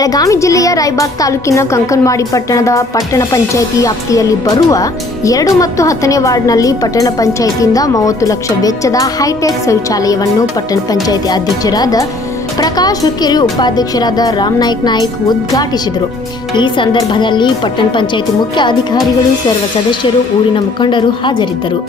ಬೆಳಗಾವಿ ಜಿಲ್ಲೆಯ ರಾಯಬಾಗ್ ತಾಲೂಕಿನ ಕಂಕನವಾಡಿ ಪಟ್ಟಣದ ಪಟ್ಟಣ ಪಂಚಾಯಿತಿ ವ್ಯಾಪ್ತಿಯಲ್ಲಿ ಬರುವ 2 ಮತ್ತು 10ನೇ ವಾರ್ಡ್ನಲ್ಲಿ ಪಟ್ಟಣ ಪಂಚಾಯಿತಿಯಿಂದ 30 ಲಕ್ಷ ವೆಚ್ಚದ ಹೈಟೆಕ್ ಶೌಚಾಲಯವನ್ನು ಪಟ್ಟಣ ಪಂಚಾಯಿತಿ ಅಧ್ಯಕ್ಷರಾದ ಪ್ರಕಾಶ್ ಹುಕ್ಕೇರಿ ಉಪಾಧ್ಯಕ್ಷರಾದ ರಾಮನಾಯ್ಕ ನಾಯ್ಕ ಉದ್ಘಾಟಿಸಿದರು. ಈ ಸಂದರ್ಭದಲ್ಲಿ ಪಟ್ಟಣ ಪಂಚಾಯಿತಿ ಮುಖ್ಯ ಅಧಿಕಾರಿಗಳು, ಸರ್ವ ಸದಸ್ಯರು, ಊರಿನ ಮುಖಂಡರು ಹಾಜರಿದ್ದರು.